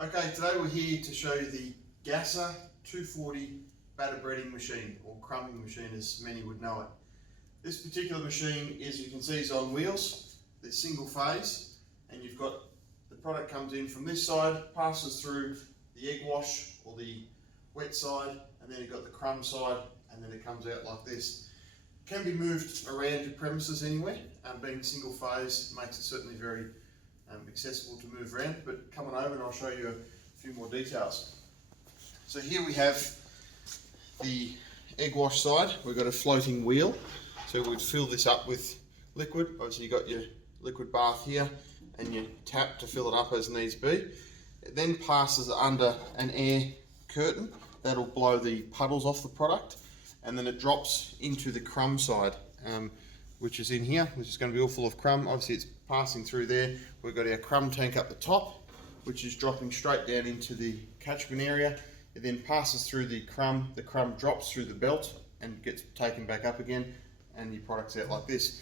Okay, today we're here to show you the Gasa 240 batter breading machine, or crumbing machine as many would know it. This particular machine, as you can see, is on wheels. They're single phase, and you've got the product comes in from this side, passes through the egg wash or the wet side, and then you've got the crumb side, and then it comes out like this. It can be moved around your premises anywhere, being single phase makes it certainly very accessible to move around, but come on over and I'll show you a few more details. So here we have the egg wash side. We've got a floating wheel, so we'd fill this up with liquid. Obviously you've got your liquid bath here and your tap to fill it up as needs be. It then passes under an air curtain that'll blow the puddles off the product, and then it drops into the crumb side, which is in here, which is going to be all full of crumb. Obviously it's passing through there. We've got our crumb tank up the top, which is dropping straight down into the catchment area. It then passes through the crumb drops through the belt and gets taken back up again, and your product's out like this.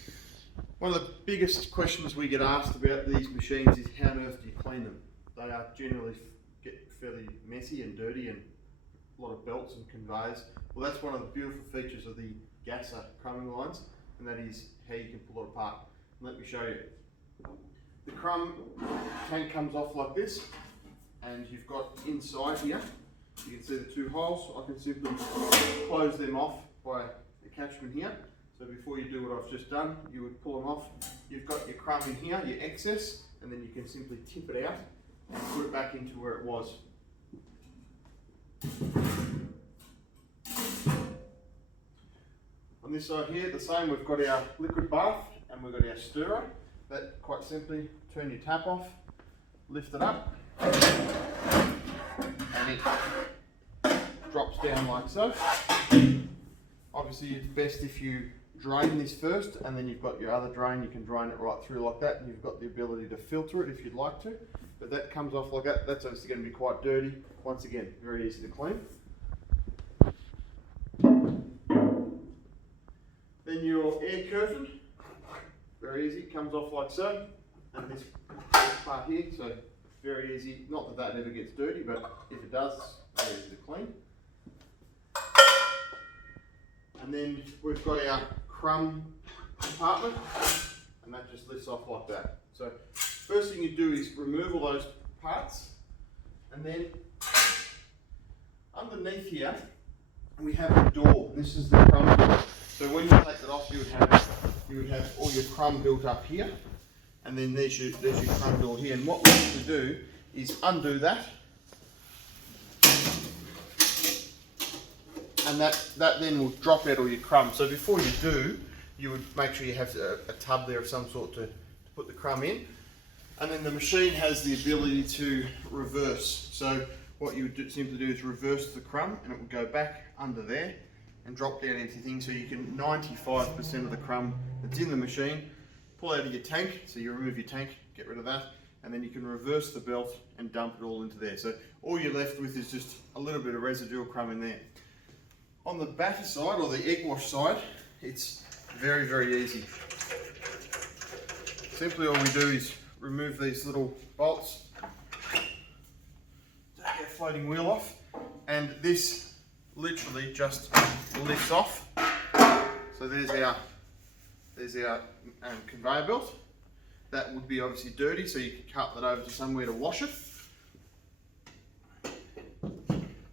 One of the biggest questions we get asked about these machines is how on earth do you clean them? They are generally get fairly messy and dirty and a lot of belts and conveyors. Well, that's one of the beautiful features of the Gasa crumbing lines, and that is how you can pull it apart. Let me show you. The crumb tank comes off like this, and you've got inside here, you can see the two holes. I can simply close them off by the catchment here. So before you do what I've just done, you would pull them off. You've got your crumb in here, your excess, and then you can simply tip it out and put it back into where it was. On this side here, the same, we've got our liquid bath and we've got our stirrer. That, quite simply, turn your tap off, lift it up, and it drops down like so. Obviously it's best if you drain this first, and then you've got your other drain, you can drain it right through like that, and you've got the ability to filter it if you'd like to. But that comes off like that. That's obviously going to be quite dirty. Once again, very easy to clean. Then your air curtain, very easy, comes off like so, and this part here, so very easy. Not that that ever gets dirty, but if it does, it's very easy to clean. And then we've got our crumb compartment, and that just lifts off like that. So first thing you do is remove all those parts, and then underneath here we have a door. This is the crumb door. So when you take it off, you would have all your crumb built up here, and then there's your crumb door here. And what we need to do is undo that, and that then will drop out all your crumb. So before you do, you would make sure you have a tub there of some sort to put the crumb in. And then the machine has the ability to reverse. So what you would simply do is reverse the crumb, and it will go back under there and drop down into things. So you can 95% of the crumb that's in the machine pull out of your tank. So you remove your tank, get rid of that, and then you can reverse the belt and dump it all into there. So all you're left with is just a little bit of residual crumb in there. On the batter side, or the egg wash side, it's very, very easy. Simply all we do is remove these little bolts, take our floating wheel off, and this literally just lifts off. So there's our conveyor belt. That would be obviously dirty, so you can cut that over to somewhere to wash it.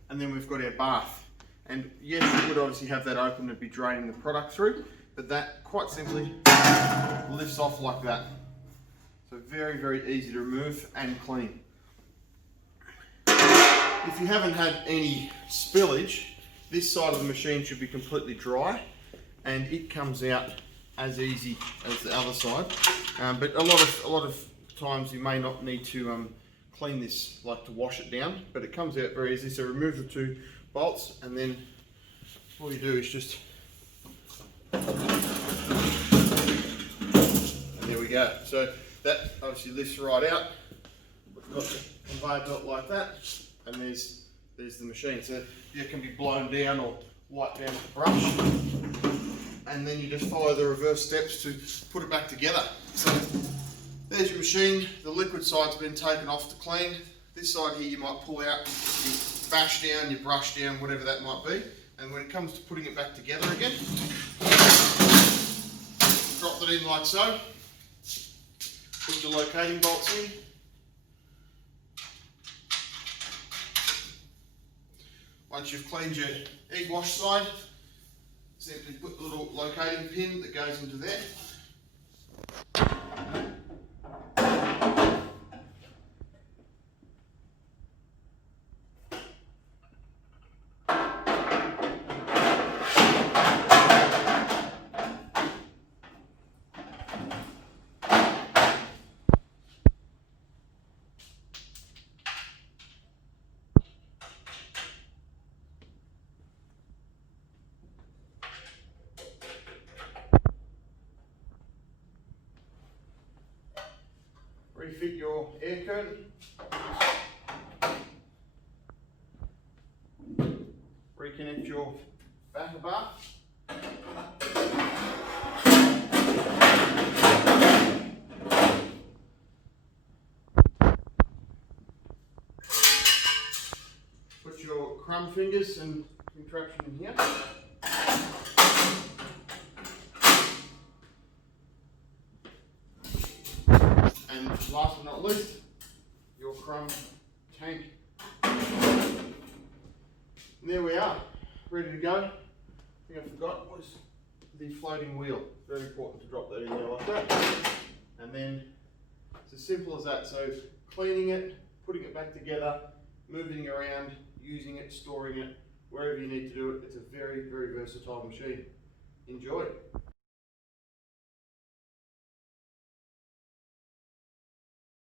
And then we've got our bath. And yes, you would obviously have that open and be draining the product through, but that quite simply lifts off like that. So very, very easy to remove and clean. If you haven't had any spillage, this side of the machine should be completely dry, and it comes out as easy as the other side. But a lot of times you may not need to clean this, like to wash it down, but it comes out very easy. So remove the two bolts, and then all you do is just, and there we go. So that obviously lifts right out. We've got the conveyor belt like that, and there's the machine. So it can be blown down or wiped down with a brush, and then you just follow the reverse steps to put it back together. So there's your machine. The liquid side's been taken off to clean. This side here you might pull out, you bash down, you brush down, whatever that might be. And when it comes to putting it back together again, drop it in like so. Put your locating bolts in. Once you've cleaned your egg wash side, simply put the little locating pin that goes into there. Refit your air curtain. Reconnect your backer bar. Put your crumb fingers and contraption in here. And last but not least, your crumb tank. And there we are, ready to go. The thing I forgot was the floating wheel. Very important to drop that in there like that. And then it's as simple as that. So cleaning it, putting it back together, moving it around, using it, storing it, wherever you need to do it. It's a very, very versatile machine. Enjoy.